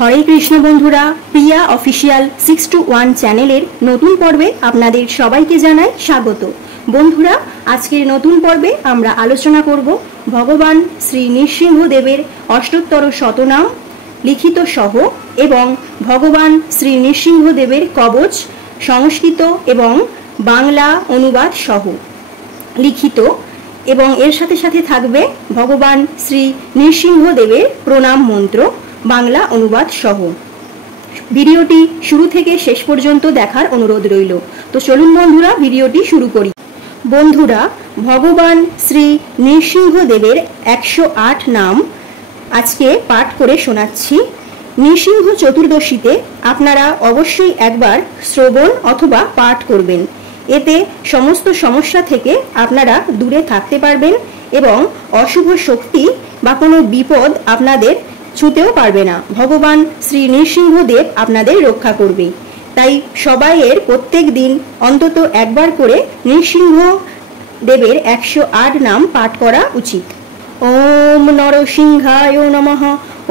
हरे कृष्ण बंधुरा प्रिया अफिशियल 621 चैनेलेर नतून पर्वे आपनादेर सबाइके जानाई स्वागत। बंधुरा आजकेर नतून पर्वे आमरा आलोचना करब भगवान श्री नृसिंहदेवेर अष्टोत्तर शतनाम लिखित सह एवं भगवान श्री नृसिंहदेवेर कवच संस्कृत एवं बांगला अनुवाद सह लिखित एवं एर साथे साथे थाकबे भगवान श्री नृसिंहदेवेर प्रणाम मंत्र बांगला अनुवाद सह। भिडियोटी शुरू थेके शेष पर्यन्त देखार अनुरोध रइल। तो चलुन बंधुरा भिडियोटी शुरू करी। बंधुरा भगवान श्री नृसिंहदेवेर 108 नाम आजके पाठ करे शोनाচ্ছি। नृसिंह चतुर्दशीते आपनारा अवश्यई एकबार श्रवण अथवा पाठ करबेन। एते समस्त समस्या थेके आपनारा दूरे थाकते पारबेन एवं अशुभ शक्ति बा कोनो विपद आपनादेर छुतेও পারবে না। भगवान श्री नृसिंहदेव आपनादेर रक्षा करবে। তাই সবাই এর প্রত্যেক দিন অন্তত একবার করে নৃসিংহদেবের 108 নাম পাঠ করা উচিত। ওম নরসিংহায় নমঃ,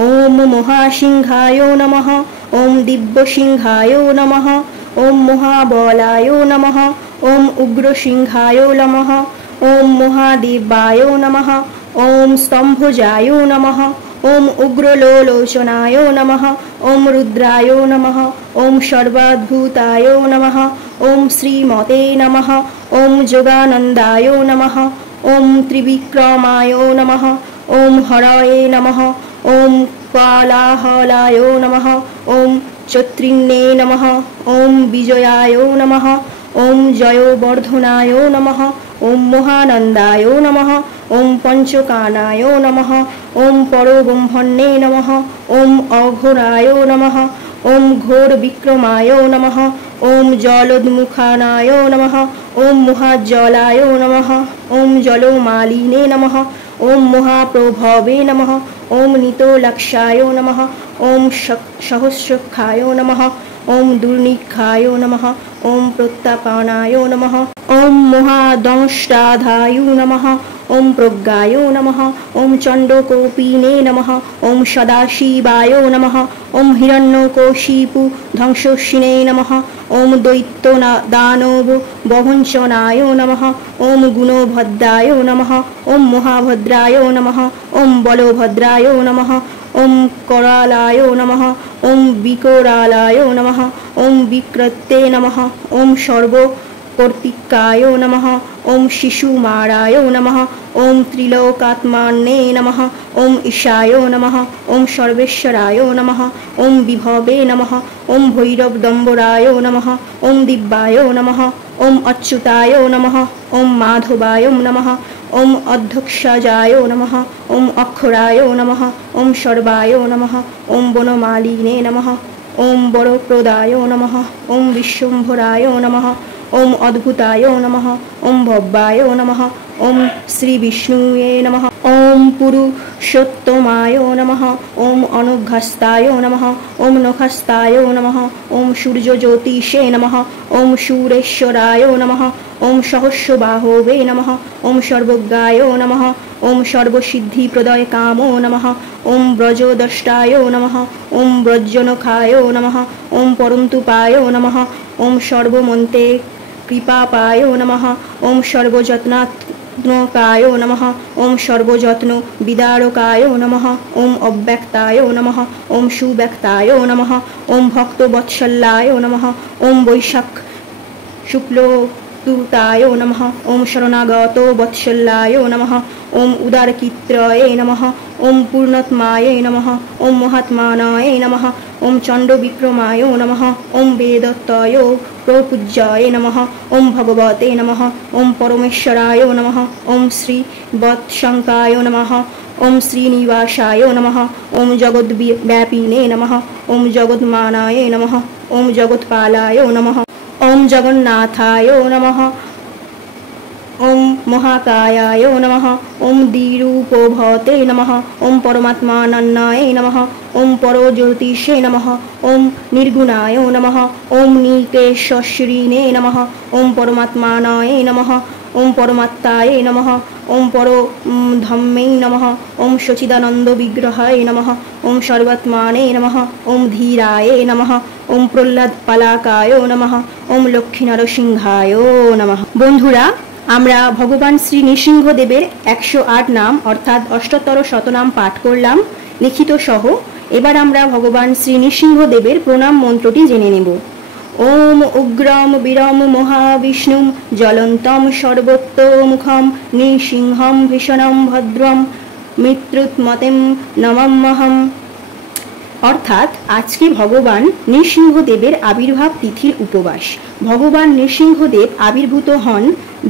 ওম মহাসিংহায় নমঃ, ওম দিব্যসিংহায় নমঃ, ওম মহাবলায় নমঃ, ওম উগ্রসিংহায় নমঃ, ওম মহাদেবায় নমঃ, ওম স্তম্ভজায় নমঃ, ओम उग्रलोचनाय नमः, ओम रुद्राय नमः, ओम सर्वाद्भुताय नमः, ओम श्रीमते नमः, ओम जोगानंदाय नमः, ओम त्रिविक्रमाय नमः, ओम हराय नमः, ओम कालाहलाय नमः, ओम चत्रिण्ये नमः, ओम विजयाय नमः, ओम जयवर्धनाय नमः, ओम महानंदाय नमः, ओम पंचकानाय नमः, ओम परब्रह्मणे नमः, ओम अघोराय नमः, ओम घोर विक्रमाय नमः, ओम जलोन्मुखानाय नमः, ओम महाजलाय नमः, ओम जलोमालिने नमः, ओम महाप्रभवे नमः, ओम नीतोलक्षाय नमः, ओम सहस्रखाय नमः, ओम दुर्निखाय नमः, ओम प्रत्यापनाय नमः, ओम महादंष्टाधाय नमः, ओम प्रज्ञाय नमः, ओम चंडकोपीने नमः, ओम सदाशिवाय नमः, ओम हिरण्यकोशिपु ध्वंसोषिणे नमः, ओम दैत्य दानव वभंचनाय नमः, ओम गुणभद्राय नमः, ओम महाभद्राय नमः, ओम बलभद्राय नमः, ओम करालाय नमः, ओम विकरालाय नमः, ओम विकृते नमः, ओम सर्वकर्तिकाय नमः, ओम शिशुमाराय नमः, ओम त्रिलोकात्माने नमः, ओम ईशाय नमः, ओम सर्वेश्वराय नमः, ओम विभवे नमः, ओम भैरवदम्बराय नमः, ओम दिव्याय नमः, ओम अच्युताय नमः, ओम माधवाय नमः, ओम अध्यक्षाय नमः, ओम अक्षराय नमः, ओम सर्वाय नमः, ओम वनमालिने नमः, ओम वरप्रदाय नमः, ओम विश्वम्भराय नमः, ओम अद्भुताय नमः, ओम भव्याय नमः, ओम श्री विष्णुवे नमः, ओम पुरुषोत्तमाय नमः, ओम अनुघस्ताय नमः, ओम नखस्ताय नमः, ओम सूर्यज्योतिषे नमः, ओम सूरेश्वराय नमः, ओम सहस्रबाहवे नमः, ओम सर्वज्ञाय नमः, ओम सर्वसिद्धिप्रदाय कामो नमः, ओम व्रजदष्टाय नमः, ओम व्रजनखाय नमः, ओम परन्तुपाय नमः, ओम सर्वमन्ते कृपापाय नमः, ओम सर्वजत्नात्मकाय नमः, ओम सर्वजत्न विदारकाय नमः, ओम अव्यक्ताय नमः, ओम सुव्यक्ताय नमः, ओम भक्तवत्सलाय नमः, ओम वैशाख शुक्लदूताय नमः, ओम शरणागत वत्सलाय नमः, ओम उदारकित्रये नमः, ओम पूर्णात्माय नमः, ओम महात्मानाय नमः, ओम चंडविक्रमाय नमः, ओम वेदत्ताय प्रपूज्याय नमः, ओम भगवते नमः, ओम परमेश्वराय नमः, ओम श्री वत्संकाय नमः, ओम श्रीनिवासाय नमः, ओम जगद्व्यापिने नमः, ओम जगन्मानाय नमः, ओम जगत्पालाय नमः, ओम जगन्नाथाय नमः, ओम महाकायाय नमः, ओम द्विरूपभते नमः, ओम परमात्मानन्नाय नमः, ओम परज्योतिषे नमः, ओम निर्गुणाय नमः, ओम निकेशश्रीने नमः, ओम परमात्मानाय नमः, ওম পরমাত্মায় নমঃ, ওম পরধম্মে নমঃ, ওম সচিদানন্দ বিগ্রহায় নমঃ, ওম সর্বাত্মানে নমঃ, ওম ধীরায় নমঃ, ওম প্রহ্লাদ পালাকায় নমঃ, ওম লক্ষ্মী নরসিংহায় নমঃ। বন্ধুরা, আমরা ভগবান শ্রী নৃসিংহদেবের 108 নাম অর্থাৎ অষ্টোত্তর শতনাম পাঠ করলাম লিখিত সহ। এবার আমরা ভগবান শ্রী নৃসিংহদেবের প্রণাম মন্ত্রটি জেনে নেব। ওম উগ্রম বীরম মহাবিষ্ণুম জ্বলন্তম সর্বোত্তমুখম নৃসিংহম ভীষণম ভদ্রম মৃত্যুৎমতেম নমাম্যহম। অর্থাৎ আজকে ভগবান নৃসিংহদেবের আবির্ভাব তিথির উপবাস। ভগবান নৃসিংহদেব আবির্ভূত হন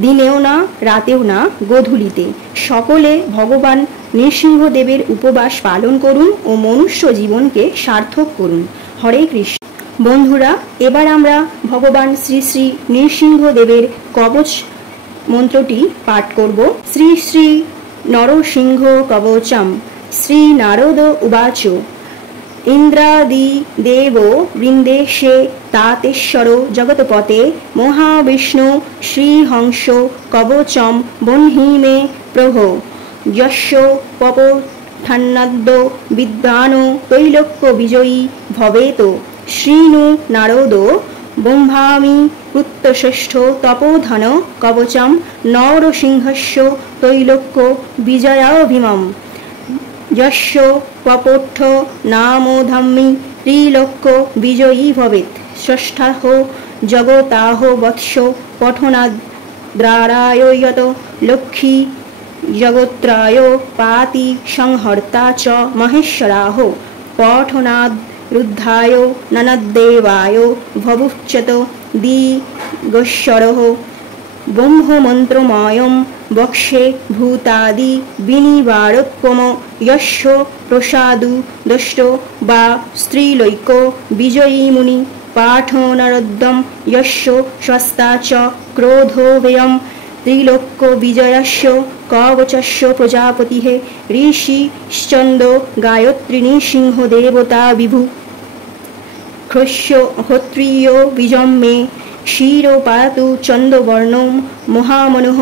দিনেও না, রাতেও না, গোধূলিতে। সকলে ভগবান নৃসিংহদেবের উপবাস পালন করুন ও মনুষ্য জীবনকে সার্থক করুন। হরে কৃষ্ণ। বন্ধুরা, এবার আমরা ভগবান শ্রী শ্রী নৃসিংহদেবের কবচ মন্ত্রটি পাঠ করব। শ্রী শ্রী নরসিংহ কবচম শ্রী নারদ উবাচ ইন্দ্রাদি দেব বৃন্দেশে তাতেশ্বর জগৎপতে মহাবিষ্ণু শ্রীহংস কবচম বহ্নি মে প্রভো যস্য পপঠান্নাদ্য বিদ্বান ত্রৈলোক্য বিজয়ী ভবেত শ্রীনু নারদ ব্রহ্মামি পুত্রশ্রেষ্ঠ তপোধন কবচম নরসিংহস্য ত্রৈলোক্য বিজয়াভিমম যস্য পপোষ্ঠ নামোধাম্মি ত্রিলোক্য বিজয়ী ভবেত ষষ্ঠাহ জগতাহ বৎস পঠনাদ্রারায়ত লক্ষ্মী জগত্রায় পাতি সংহর্তা চ মহেশ্বরাহ পঠনাদ রুদ্ধায় ননদ্দেবায় ভবুচ্যত দিগস্বরঃ ব্রহ্মমন্ত্রময়ং বক্ষে ভূতাদি বিনিবারোপম যস্য প্রসাদু দষ্ট বা স্ত্রীলৈক্য বিজয়ী মুনি পাঠনারদ্যম যস্য স্বস্তা চ ক্রোধোভয়ম ত্রিলোক্য বিজয়স্য কবচস্য প্রজাপতিঃ ঋষিশ্চন্দ গায়ত্রী নৃসিংহ দেবতা বিভু ক্ষত্রিয় বিজম মে শিরো পাতু চন্দ্রবর্ণম মহামনুঃ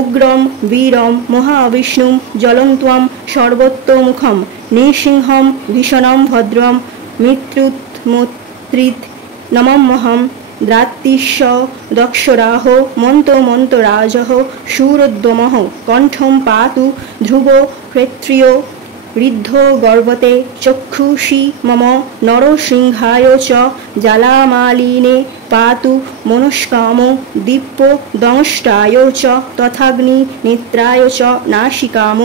উগ্রম বীরম মহাবিষ্ণুম জ্বলন্ত্বম সর্বোত্তমুখম নৃসিংহম ভীষণম ভদ্রম মৃত্যুৎমত্রিত নমাম্যহম দ্রাতিস্য দক্ষরাহ মন্তরাজঃ শূরোদ্যমঃ কণ্ঠম পাতু ধ্রুব ক্ষত্রিয় ঋদ্ধ গর্ভতে চক্ষুষি মম নরসিংহায় চ জালামালিনে পাতু মনস্কাম দীপ্য দংষ্টায় চ তথাগ্নি নেত্রায় চ নাসিকাম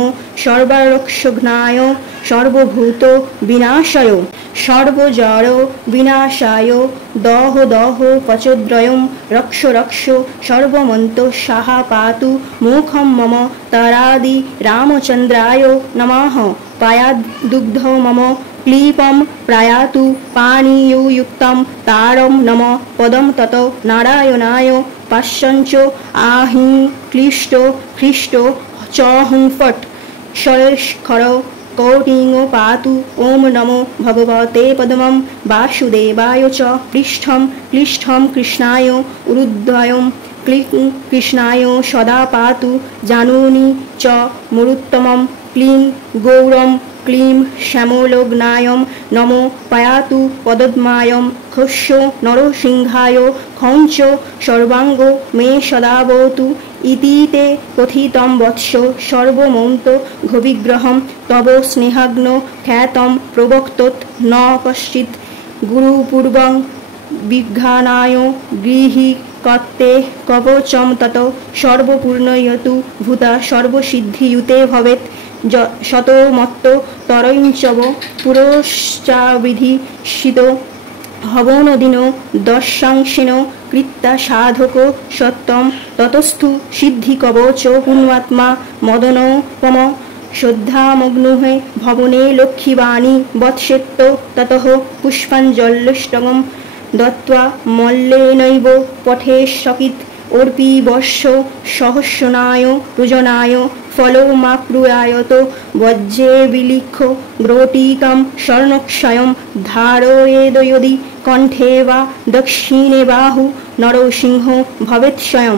সর্বারক্ষঘ্নায় সর্বভূত বিনাশায় সর্বজড় বিনাশায় দহ দহ পচদ্রয়ম রক্ষ রক্ষ সর্বমন্ত সাহা পাতু মুখম মম তারাদি রামচন্দ্রায় নমঃ পায়াদুগ্ধ মম ক্লীপম প্রয়াতু পানীয়যুক্তম তারম নম পদম তত নারায়ণায় পাশ্যঞ্চ আহিং ক্লিষ্ট খ্রিষ্ট চ হুং ফট শয়স্খর কৌটিং পাতু ওম নমো ভগবতে পদ্মম বাসুদেবায় চ পৃষ্ঠম ক্লিষ্ঠম কৃষ্ণায় উরুদ্বয়ম কৃষ্ণায় সদা পাতু জানুনি চ মরুত্তমম ক্লীং গৌরম ক্লীং শ্যামলোগ্নায়ম নমো পায়াতু পদদ্মায়ম খস্য নরসিংহায় খঞ্চ সর্বাঙ্গ মে সদাবতু ইতিতে কথিতম বৎস সর্বমন্ত ঘবিগ্রহম তব স্নেহাগ্ন খ্যাতম প্রবক্তোত ন কশ্চিৎ গুরুপূর্বং বিঘ্নায় গৃহী কত্তে কবচম তত সর্বপূর্ণয়তু ভূতা সর্বসিদ্ধিয়ুতে ভবেত শতো মত্ত তরঞ্চব পুরশ্চাবিধিষিত হবনদিন দশাংশেন কৃত্তা সাধক সত্যম ততস্থু সিদ্ধি কবচ পুণ্যাত্মা মদনোপম শ্রদ্ধামগ্নুহে ভবনে লক্ষ্মীবাণী বৎসেত্ত ততঃ পুষ্পাঞ্জল্যষ্টমম দত্ত্বা মল্লেনৈব পঠে সকিত অর্পি বর্ষ সহস্রনায় রুজনায় ফলমাপ্রুয়ায়ত বজ্রে বিলিক্ষ গ্রোটিকাম স্বর্ণক্ষয়ম ধারয়েদয়দি কণ্ঠে বা দক্ষিণে বাহু নরসিংহ ভবেৎ স্বয়ং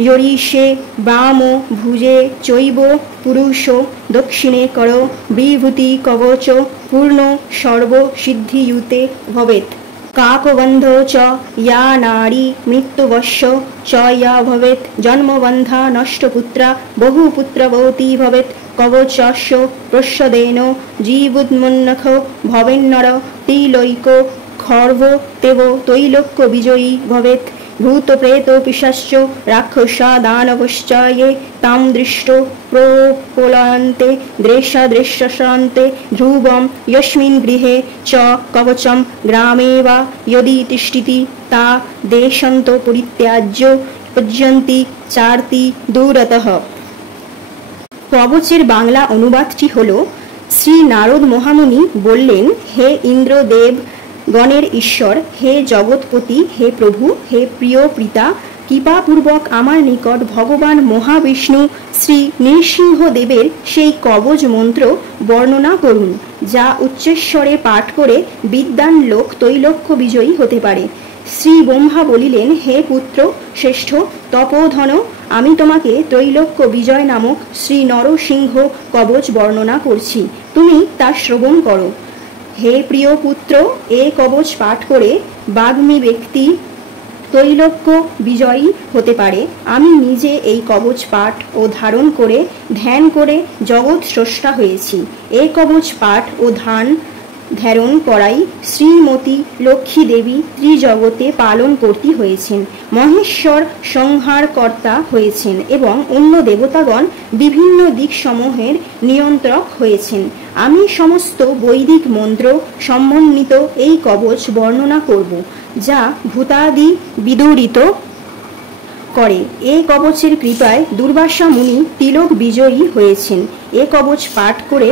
यरीशे वाम भुजे चैव पुरुष दक्षिणे कर विभूति कवच पूर्ण सर्वसिद्धियुते भवेत्। काकबन्ध च या नारी मृत्युवश्य च या भवेत्। जन्मबन्धा नष्टपुत्रा बहुपुत्रवती भवेत्। कवचस्य प्रसादेन जीवोन्मुख भवेन्नर त्रैलोक्य खर्व तेव त्रैलोक्य विजयी भवेत्। भूत प्रेत पिशाच राक्षसा दानवश्च ये तां दृष्टो प्रोपलायन्ते द्वेषाद्वेषशान्ते ध्रुवं यस्मिन् गृहे च कवचं ग्रामे वा यदि तिष्ठति ता देशान्तो परित्याज्य पज्यन्ति चारति दूरतः। कवचের বাংলা অনুবাদটি হলো, শ্রী নারদ মহামুনি বললেন, হে ইন্দ্রদেব গণের ঈশ্বর, হে জগৎপতি, হে প্রভু, হে প্রিয় পিতা, কৃপাপূর্বক আমার নিকট ভগবান মহাবিষ্ণু শ্রী নৃসিংহদেবের সেই কবচ মন্ত্র বর্ণনা করুন, যা উচ্চস্বরে পাঠ করে বিদ্বান লোক ত্রৈলোক্য বিজয়ী হতে পারে। শ্রী ব্রহ্মা বলিলেন, হে পুত্র শ্রেষ্ঠ তপোধন, আমি তোমাকে ত্রৈলোক্য বিজয় নামক শ্রী নরসিংহ কবচ বর্ণনা করছি, তুমি তা শ্রবণ করো। হে প্রিয় পুত্র, এ কবচ পাঠ করে বাগ্মী ব্যক্তি ত্রৈলোক্য বিজয়ী হতে পারে। আমি নিজে এই কবচ পাঠ ও ধারণ করে ধ্যান করে জগৎ স্রষ্টা হয়েছি। এই কবচ পাঠ ও ধারণ করাই শ্রীমতী লক্ষ্মী দেবী ত্রিজগতে পালন করতে হয়েছেন। মহেশ্বর সংহারকর্তা হয়েছেন এবং অন্য দেবতাগণ বিভিন্ন দিকসমূহের নিয়ন্ত্রক হয়েছেন। আমি সমস্ত বৈদিক মন্ত্র সমন্বিত এই কবচ বর্ণনা করব, যা ভূতাদি বিদূরিত করে। এই কবচের কৃপায় দুর্বাসা মুনি তিলক বিজয়ী হয়েছেন। এ কবচ পাঠ করে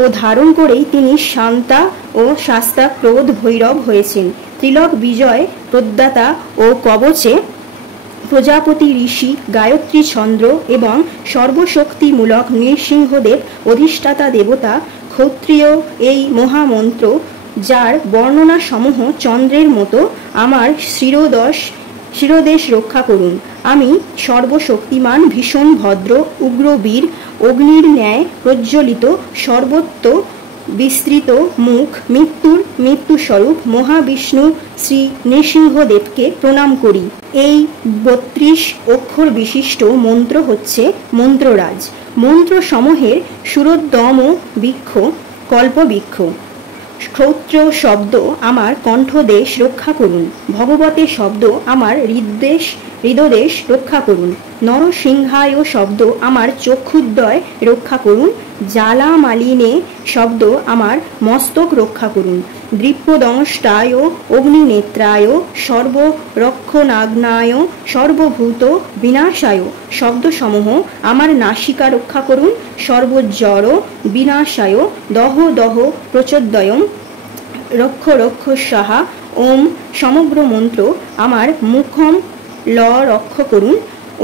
ও ধারণ করেই তিনি শান্তা ও শাস্তা ক্রোধ ভৈরব হয়েছেন। তিলক বিজয় প্রদাতা ও কবচে প্রজাপতি ঋষি গায়ত্রী চন্দ্র এবং সর্বশক্তিমূলক নৃসিংহদেব অধিষ্ঠাতা দেবতা ক্ষত্রিয় এই মহামন্ত্র, যার বর্ণনা সমূহ চন্দ্রের মতো, আমার শিরোদেশ রক্ষা করুন। আমি সর্বশক্তিমান, ভীষণ ভদ্র, উগ্রবীর, অগ্নির ন্যায় প্রজ্বলিত, সর্বত্র বিস্তৃত মুখ, মৃত্যুস্বরূপ মহাবিষ্ণু শ্রী নৃসিংহদেবকে প্রণাম করি। এই 32 অক্ষর বিশিষ্ট মন্ত্র হচ্ছে মন্ত্ররাজ। মন্ত্র সমূহের সুরোদ্যম বৃক্ষ কল্পবৃক্ষ। ক্ষৌত্র শব্দ আমার কণ্ঠদেশ রক্ষা করুন। ভগবতে শব্দ আমার হৃদদেশ রক্ষা করুন। নরসিংহায় শব্দ আমার চক্ষুদ্বয় রক্ষা করুন। জ্বালা মালিনে শব্দ আমার মস্তক রক্ষা করুন। দৃপ্যদংষ্টায় অগ্নিনেত্রায় সর্বরক্ষণাগ্নায় সর্বভূত বিনাশায় শব্দসমূহ আমার নাসিকা রক্ষা করুন। সর্বজড় বিনাশায় দহ দহ প্রচোদয়ম রক্ষ সাহা ওম সমগ্র মন্ত্র আমার মুখম রক্ষ করুন।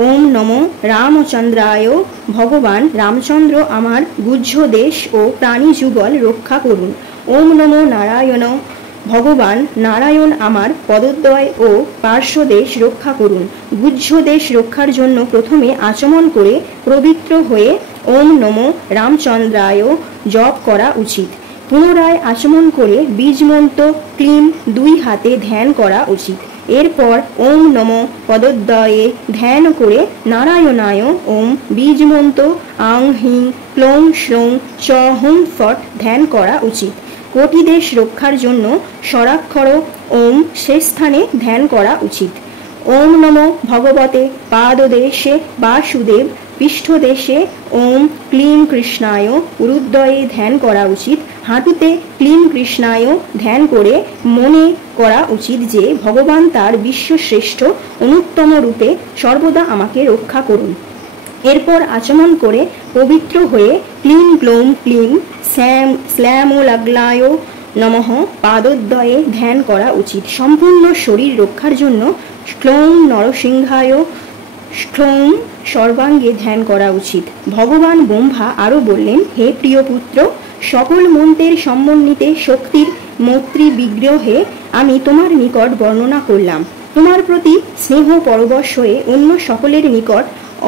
ওম নমো রামচন্দ্রায় ভগবান রামচন্দ্র আমার গুহ্যদেশ ও প্রাণী যুগল রক্ষা করুন। ওম নমো নারায়ণ ভগবান নারায়ণ আমার পদদ্বয় ও পার্শ্বদেশ রক্ষা করুন। গুহ্যদেশ রক্ষার জন্য প্রথমে আচমন করে পবিত্র হয়ে ওম নমো রামচন্দ্রায় জপ করা উচিত। পুনরায় আচমন করে বীজমন্ত্র ক্লিম 2 হাতে ধ্যান করা উচিত। এরপর ওম নমো পদদ্বয়ে ধ্যান করে নারায়ণায় ওম বীজমন্ত্র আং হিং ক্লোং শ্রৌং চ হুম ফট ধ্যান করা উচিত। কোটিদেশ রক্ষার জন্য স্বরাক্ষর ওম সে স্থানে ধ্যান করা উচিত। ওম নমো ভগবতে পাদদেশে বাসুদেব পৃষ্ঠদেশে ওম ক্লিম কৃষ্ণায় উরুদ্বয়ে ধ্যান করা উচিত। হাঁটুতে ক্লিম কৃষ্ণায় ধ্যান করে মনে করা উচিত যে ভগবান তার বিশ্বশ্রেষ্ঠ অনুত্তম রূপে সর্বদা আমাকে রক্ষা করুন। এরপর আচমন করে পবিত্র হয়ে ক্লিম গ্লোম ক্লিম শ্যামলাগ্লায় নমঃ পাদোদ্বয়ে ধ্যান করা উচিত। সম্পূর্ণ শরীর রক্ষার জন্য ক্লোং নরসিংহায় ক্লোং সর্বাঙ্গে ধ্যান করা উচিত। ভগবান ব্রহ্মা আরও বললেন, হে প্রিয় পুত্র, সকল মন্ত্রের সমন্বিতে শক্তির মৈত্রী বিগ্রহে আমি তোমার নিকট বর্ণনা করলাম। তোমার প্রতি স্নেহ পরবশ হয়ে অন্য সকলের নিকট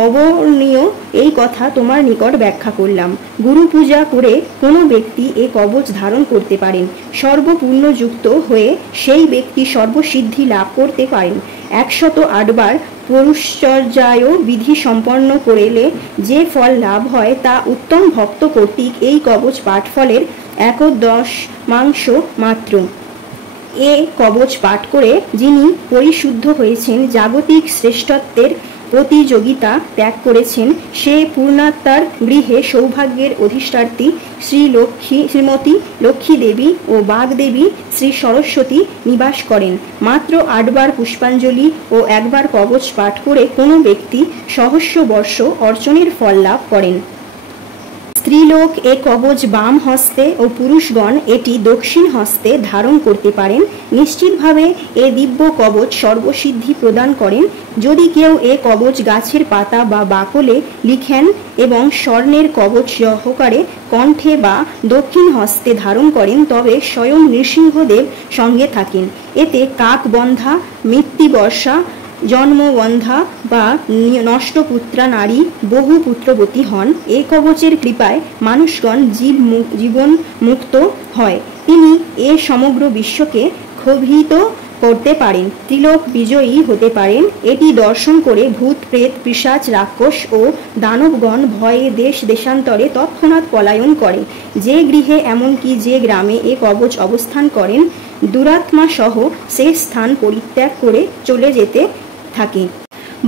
অবর্ণীয় এই কথা তোমার নিকট ব্যাখ্যা করলাম। গুরু পূজা করে কোনো ব্যক্তি এ কবচ ধারণ করতে পারেন। সর্বপূর্ণযুক্ত হয়ে সেই ব্যক্তি সর্বসিদ্ধি লাভ করতে পারেন। 108 বার পুরুষচর্যায় বিধি সম্পন্ন করলে যে ফল লাভ হয় তা উত্তম ভক্ত কর্তৃক এই কবচ পাঠ ফলের 1/10 মাত্র। এ কবচ পাঠ করে যিনি পরিশুদ্ধ হয়েছেন, জাগতিক শ্রেষ্ঠত্বের প্রতিযোগিতা ত্যাগ করেছেন, সে পূর্ণাত্মার গৃহে সৌভাগ্যের অধিষ্ঠাত্রী শ্রীমতী লক্ষ্মী দেবী ও বাগদেবী শ্রী সরস্বতী নিবাস করেন। মাত্র 8 বার পুষ্পাঞ্জলি ও 1 বার কবচ পাঠ করে কোনো ব্যক্তি সহস্র বর্ষ অর্চনের ফল লাভ করেন। স্ত্রীলোক এ কবচ বাম হস্তে ও পুরুষগণ এটি দক্ষিণ হস্তে ধারণ করতে পারেন। নিশ্চিতভাবে এ দিব্য কবচ সর্বসিদ্ধি প্রদান করেন। যদি কেউ এ কবচ গাছের পাতা বা বাকলে লিখেন এবং স্বর্ণের কবচ সহকারে কণ্ঠে বা দক্ষিণ হস্তে ধারণ করেন, তবে স্বয়ং নৃসিংহদেব সঙ্গে থাকেন। এতে কাকবন্ধা, মৃত্যুবর্ষা, জন্মবন্ধা বা নষ্টপুত্রা নারী বহু পুত্রবতী হন। এই কবচের কৃপায় মানুষগণ জীবন মুক্ত হয়। তিনি এ সমগ্র বিশ্বকে ক্ষোভিত করতে পারেন, ত্রিলোক বিজয়ী হতে পারেন। এটি দর্শন করে ভূত প্রেত পিশাচ রাক্ষস ও দানবগণ ভয়ে দেশ দেশান্তরে তৎক্ষণাৎ পলায়ন করে। যে গৃহে এমনকি যে গ্রামে এ কবচ অবস্থান করেন, দুরাত্মা সহ সে স্থান পরিত্যাগ করে চলে যেতে থাকে।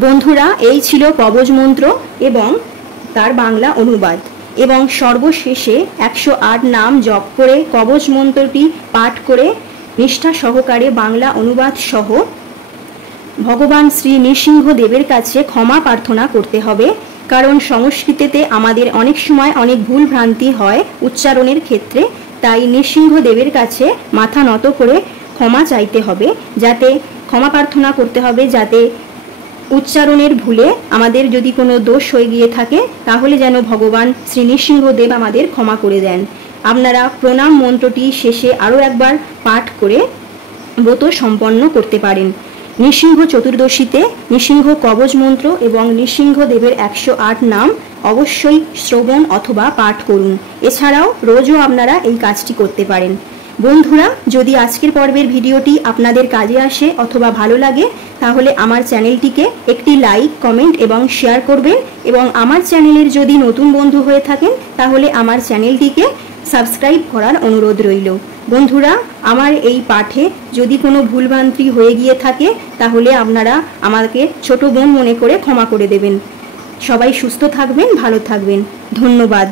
বন্ধুরা, এই ছিল কবচ মন্ত্র এবং তার বাংলা অনুবাদ। এবং সর্বশেষে 108 নাম জপ করে কবচ মন্ত্রটি পাঠ করে নিষ্ঠা সহকারে বাংলা অনুবাদ সহ ভগবান শ্রী নৃসিংহদেবের কাছে ক্ষমা প্রার্থনা করতে হবে। কারণ সংস্কৃতিতে আমাদের অনেক সময় অনেক ভুল ভ্রান্তি হয় উচ্চারণের ক্ষেত্রে। তাই নৃসিংহদেবের কাছে মাথা নত করে ক্ষমা চাইতে হবে, যাতে ক্ষমা প্রার্থনা করতে হবে, যাতে উচ্চারণের ভুলে আমাদের যদি কোনো দোষ হয়ে গিয়ে থাকে তাহলে যেন ভগবান শ্রী নৃসিংহদেব আমাদের ক্ষমা করে দেন। আপনারা প্রণাম মন্ত্রটি শেষে আরও একবার পাঠ করে ব্রত সম্পন্ন করতে পারেন। নৃসিংহ চতুর্দশীতে নৃসিংহ কবচ মন্ত্র এবং নৃসিংহদেবের 108 নাম অবশ্যই শ্রবণ অথবা পাঠ করুন। এছাড়াও রোজও আপনারা এই কাজটি করতে পারেন। বন্ধুরা, যদি আজকের পর্বের ভিডিওটি আপনাদের কাজে আসে অথবা ভালো লাগে, তাহলে আমার চ্যানেলটিকে একটি লাইক, কমেন্ট এবং শেয়ার করবেন। এবং আমার চ্যানেলের যদি নতুন বন্ধু হয়ে থাকেন তাহলে আমার চ্যানেলটিকে সাবস্ক্রাইব করার অনুরোধ রইল। বন্ধুরা, আমার এই পাঠে যদি কোনো ভুলভ্রান্তি হয়ে গিয়ে থাকে তাহলে আপনারা আমাকে ছোট বোন মনে করে ক্ষমা করে দেবেন। সবাই সুস্থ থাকবেন, ভালো থাকবেন। ধন্যবাদ।